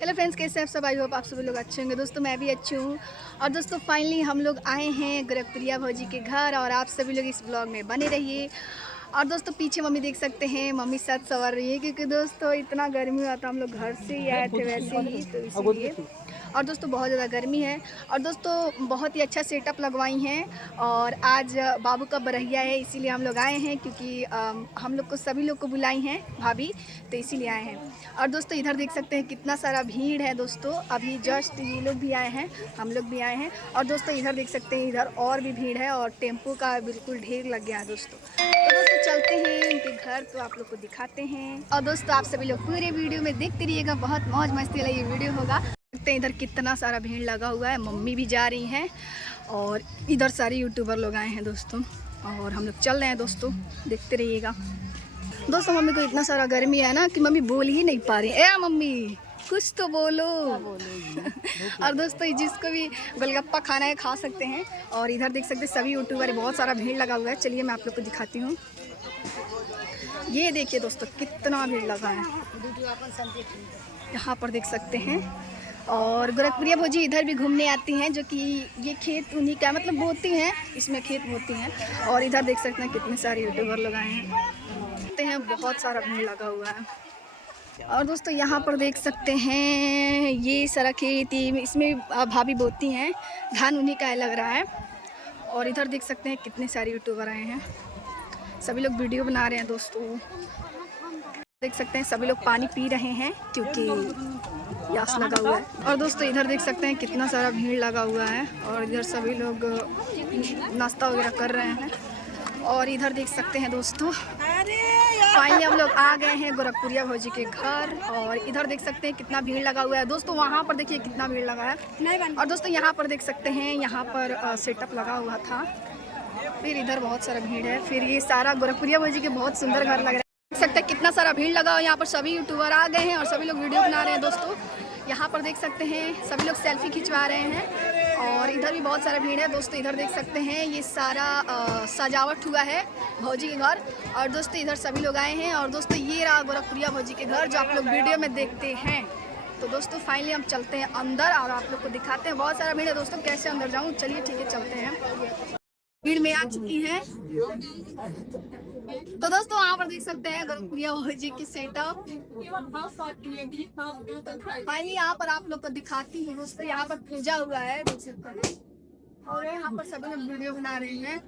Hello friends, कैसे हैं आप सब? आई होप आप सभी लोग अच्छे होंगे। दोस्तों मैं भी अच्छी हूँ। और दोस्तों फाइनली हम लोग आए हैं गोरखप्रिया भौजी के घर और आप सभी लोग इस ब्लॉग में बने रहिए। और दोस्तों पीछे मम्मी देख सकते हैं, मम्मी साथ सवार रही है क्योंकि दोस्तों इतना गर्मी हुआ था, हम लोग घर से ही आए थे वैसे ही, तो इसीलिए। और दोस्तों बहुत ज़्यादा गर्मी है। और दोस्तों बहुत ही अच्छा सेटअप लगवाई हैं। और आज बाबू का बरहिया है, इसीलिए हम लोग आए हैं क्योंकि हम लोग को सभी लोग को बुलाई हैं भाभी, तो इसीलिए आए हैं। और दोस्तों इधर देख सकते हैं कितना सारा भीड़ है। दोस्तों अभी जस्ट ये लोग भी आए हैं, हम लोग भी आए हैं। और दोस्तों इधर देख सकते हैं, इधर और भी भीड़ है और टेम्पो का बिल्कुल ढेर लग गया है दोस्तों। तो दोस्तों चलते हैं इनके घर, तो आप लोग को दिखाते हैं। और दोस्तों आप सभी लोग पूरे वीडियो में देखते रहिएगा, बहुत मौज मस्ती वाला ये वीडियो होगा। देखते हैं इधर कितना सारा भीड़ लगा हुआ है, मम्मी भी जा रही हैं और इधर सारे यूट्यूबर लोग आए हैं दोस्तों। और हम लोग चल रहे हैं दोस्तों, देखते रहिएगा। दोस्तों मम्मी को इतना सारा गर्मी है ना कि मम्मी बोल ही नहीं पा रही। ए मम्मी कुछ तो बोलो। और दोस्तों जिसको भी गोलगप्पा खाना है खा सकते हैं। और इधर देख सकते हैं सभी यूट्यूबर, बहुत सारा भीड़ लगा हुआ है। चलिए मैं आप लोग को दिखाती हूँ। ये देखिए दोस्तों कितना भीड़ लगा है, यहाँ पर देख सकते हैं। और गोरखप्रिया भौजी इधर भी घूमने आती हैं, जो कि ये खेत उन्हीं का मतलब बोती हैं, इसमें खेत बोती हैं। और इधर देख सकते हैं कितने सारे यूट्यूबर लोग आए हैं, बहुत सारा भीड़ लगा हुआ है। और दोस्तों यहाँ पर देख सकते हैं ये सारा खेत, इसमें भाभी बोती हैं, धान उन्हीं का लग रहा है। और इधर देख सकते हैं कितने सारे यूट्यूबर आए हैं, सभी लोग वीडियो बना रहे हैं दोस्तों। देख सकते हैं सभी लोग पानी पी रहे हैं क्योंकि प्यास लगा हुआ है। और दोस्तों इधर देख सकते हैं कितना सारा भीड़ लगा हुआ है और इधर सभी लोग नाश्ता वगैरह कर रहे हैं। और इधर देख सकते हैं दोस्तों फाइनली हम लोग आ गए हैं गोरखप्रिया भौजी के घर। और इधर देख सकते हैं कितना भीड़ लगा हुआ है दोस्तों, वहाँ पर देखिए कितना भीड़ लगा है। और दोस्तों यहाँ पर देख सकते हैं, यहाँ पर सेटअप लगा हुआ था। फिर इधर बहुत सारा भीड़ है, फिर ये सारा गोरखप्रिया भौजी के बहुत सुंदर घर लग रहा है। देख सकते हैं कितना सारा भीड़ लगा हुआ है, यहाँ पर सभी यूट्यूबर आ गए हैं और सभी लोग वीडियो बना रहे हैं दोस्तों। यहाँ पर देख सकते हैं सभी लोग सेल्फी खिंचवा रहे हैं। और इधर भी बहुत सारा भीड़ है दोस्तों। इधर देख सकते हैं ये सारा सजावट हुआ है भौजी के घर। और दोस्तों इधर सभी लोग आए हैं। और दोस्तों ये रहा गोरखप्रिया भौजी के घर जो आप लोग वीडियो में देखते हैं। तो दोस्तों फाइनली हम चलते हैं अंदर और आप लोग को दिखाते हैं। बहुत सारा भीड़ है दोस्तों, कैसे अंदर जाऊँ? चलिए ठीक है चलते हैं। भीड़ में आ चुकी है तो दोस्तों वहाँ पर देख सकते हैं गोरखप्रिया भौजी की सेटअप। फाइनली यहाँ पर आप लोग को दिखाती हूँ दोस्तों, यहाँ पर पूजा हुआ है देख सकते हैं। और यहाँ पर सभी लोग वीडियो बना रहे हैं।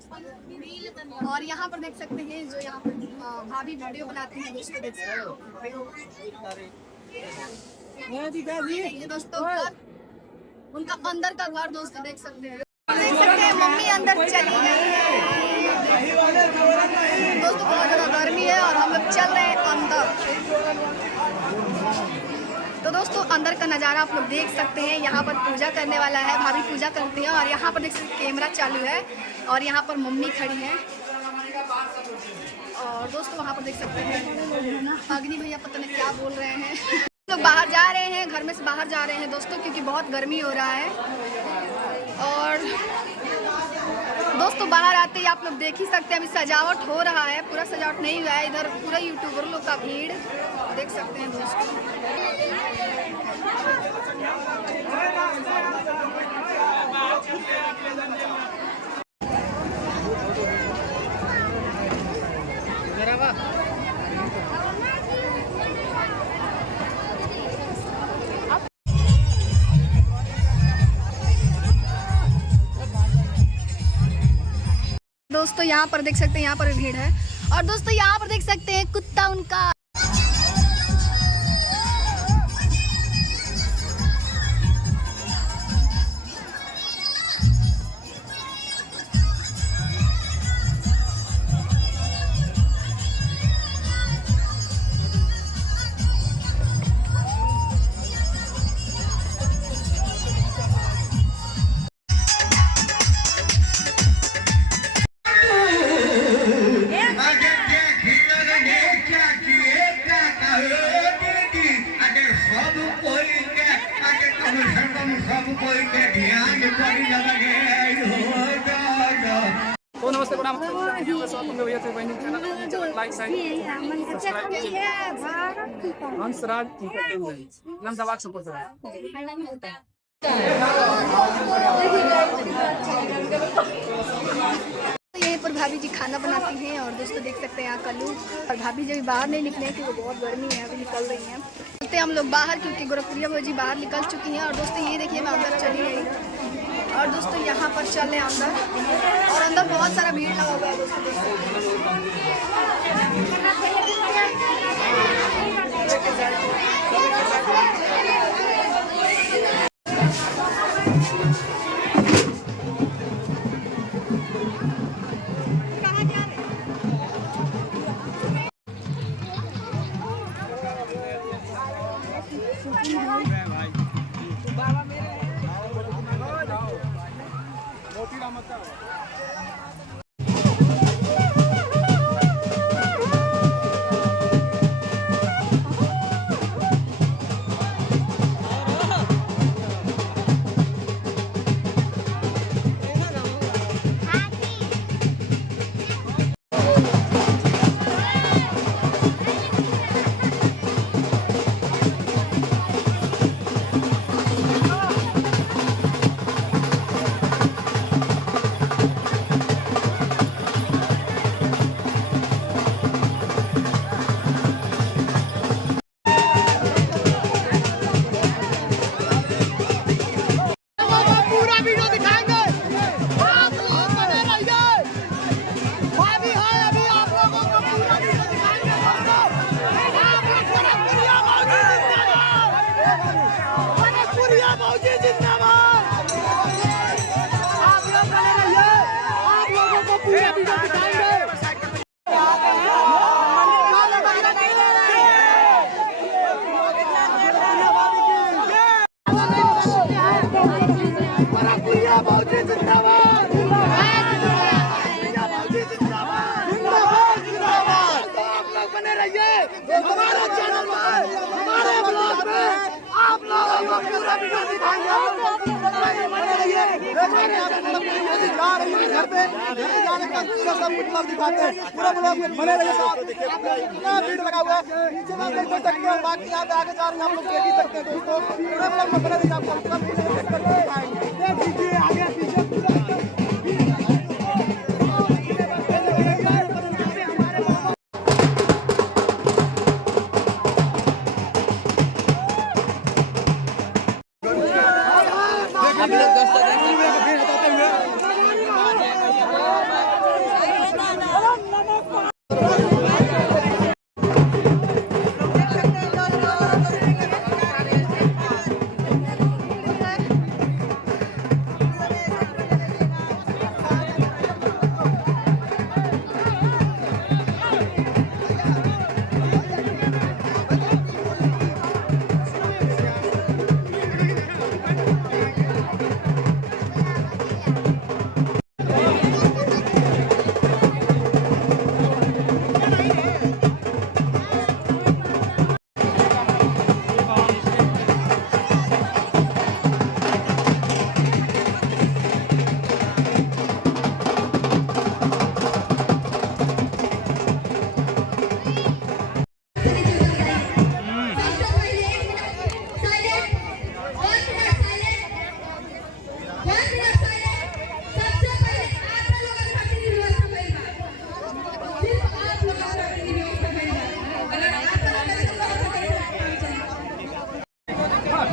और यहाँ पर देख सकते हैं जो यहाँ पर भाभी वीडियो बनाते हैं दोस्तों, देख सकते हैं दोस्तों उनका अंदर का घर दोस्तों देख सकते हैं। देख सकते हैं मम्मी अंदर चली गई है दोस्तों, बहुत ज़्यादा गर्मी है और हम लोग चल रहे हैं अंदर। तो दोस्तों अंदर का नज़ारा आप लोग देख सकते हैं। यहाँ पर पूजा करने वाला है, भाभी पूजा करती हैं। और यहाँ पर देख सकते हैं कैमरा चालू है और यहाँ पर मम्मी खड़ी हैं। और दोस्तों वहाँ पर देख सकते हैं अग्नि भैया पता नहीं क्या बोल रहे हैं। लोग बाहर जा रहे हैं, घर में से बाहर जा रहे हैं दोस्तों क्योंकि बहुत गर्मी हो रहा है। और दोस्तों बाहर आते ही आप लोग देख ही सकते हैं अभी सजावट हो रहा है, पूरा सजावट नहीं हुआ है। इधर पूरा यूट्यूबर लोग का भीड़ देख सकते हैं दोस्तों। दोस्तों यहाँ पर देख सकते हैं, यहाँ पर भीड़ है। और दोस्तों यहाँ पर देख सकते हैं कुत्ता उनका। तो नमस्ते प्रोग्राम हंसराज यहीं पर भाभी जी खाना बनाती हैं और दोस्तों देख सकते हैं यहाँ का लुक। और भाभी जी बाहर नहीं निकले हैं क्योंकि बहुत गर्मी है, अभी निकल रही हैं। चलते हम लोग बाहर क्योंकि गोरखपुरिया भौजी बाहर निकल चुकी हैं। और दोस्तों ये देखिए मैं अंदर चली गई और दोस्तों यहाँ पर चल रहे हैं अंदर और अंदर बहुत सारा भीड़ लगा हुआ है दोस्तों देख हमारे चैनल पर हमारे ब्लॉग में आप लोगों को पूरा वीडियो दिखाएंगे। बने रहिए हमारे चैनल पे। जा रही है घर पे जाने का पूरा सब कुछ ब्लॉग दिखाते हैं। पूरा ब्लॉग में बने रहिए। पूरा भीड़ लगा हुआ है नीचे में देख सकते हैं। बाकी यहाँ पे आगे जा रहे हैं हम लोग देख ही सकते हैं दोस्तों। पूरा ब्लॉग में बने रहिए। आपको सब कुछ दिखाएंगे। देख लीजिए आगे पीछे पूरा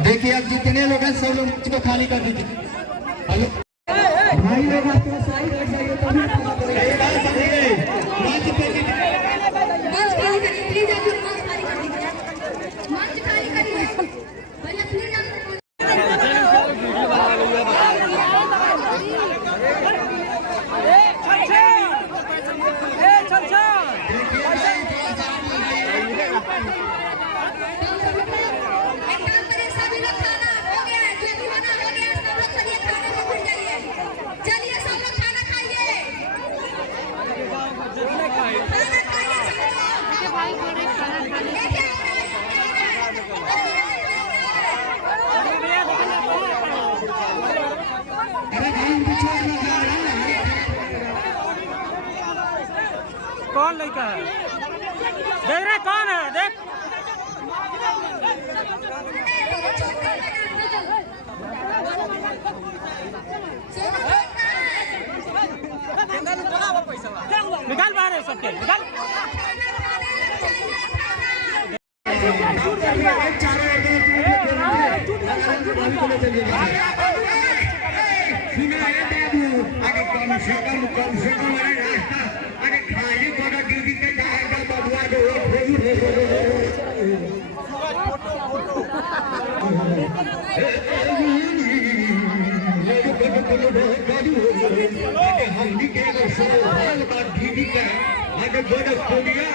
देखिए अब जितने लोग हैं सब लोग को खाली कर दीजिए। भाई लोग आपके साइड हट जाइए तो कौन लड़का है? देख रहे कौन है? देख निकाल बाहर सबके निकाल। कम से कम रास्ता अरे खाली बड़ा ड्यूटी पे जाएगा बबुआ हमनी के सवाल का दीदी का अगर बड़ा खोलिया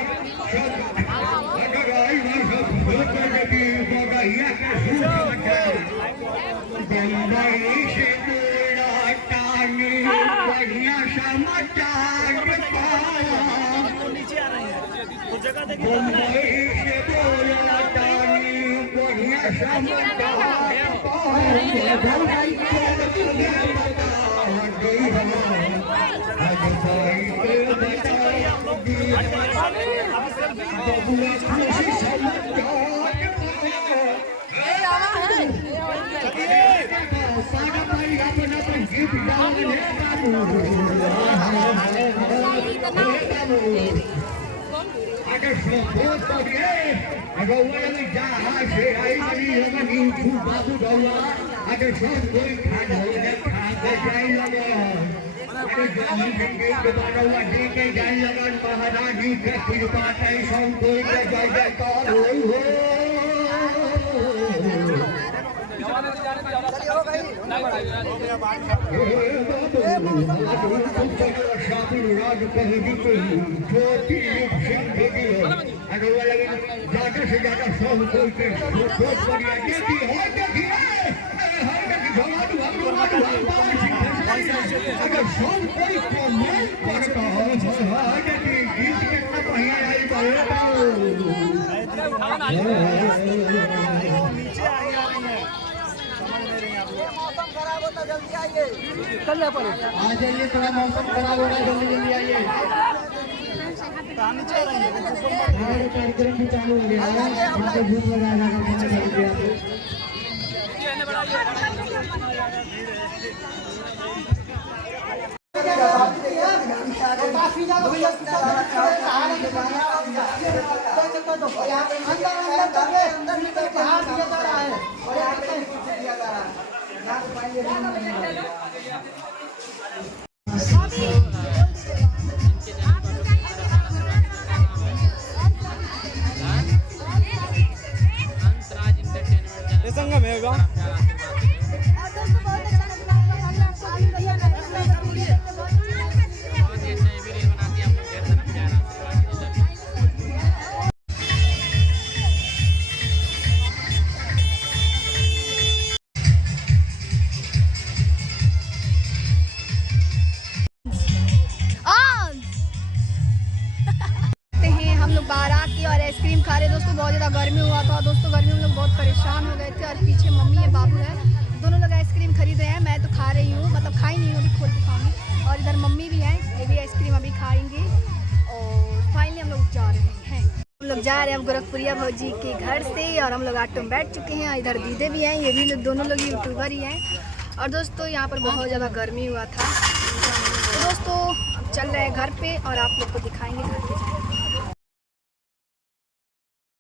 अगर आई सब होकर लगी बगाइया के सूट बंबई से बोला टानी बढ़िया समाचार बंबई से बोला टानी बढ़िया समाचार महारानी के कृपा सब कोई जय जयकार ज्यादा से ज्यादा सब कोई अगर सब कोई कमेंट करता गीत कितना बढ़िया आ जाइए, थोड़ा मौसम खराब हो रहा है, जल्दी जल्दी आइए। कार्यक्रम भी चालू हो गया है, भूख लगाएगा संगम है आइसक्रीम खा रहे दोस्तों। बहुत ज़्यादा गर्मी हुआ था दोस्तों, गर्मी में लोग बहुत परेशान हो गए थे। और पीछे मम्मी है, बाबू है, दोनों लोग आइसक्रीम खरीद रहे हैं। मैं तो खा रही हूँ, मतलब खाई नहीं हूँ, अभी खोल के खाऊंगी। और इधर मम्मी भी हैं, ये भी आइसक्रीम अभी खाएंगे। और फाइनली हम लोग जा रहे हैं, हम लोग जा रहे हैं अब गोरखपुरिया भौजी के घर से। और हम लोग ऑटो में बैठ चुके हैं। इधर दीदे भी हैं, ये भी लोग दोनों लोग यूट्यूबर ही हैं। और दोस्तों यहाँ पर बहुत ज़्यादा गर्मी हुआ था। तो दोस्तों अब चल रहे हैं घर पे और आप लोग को दिखाएंगे घर पे।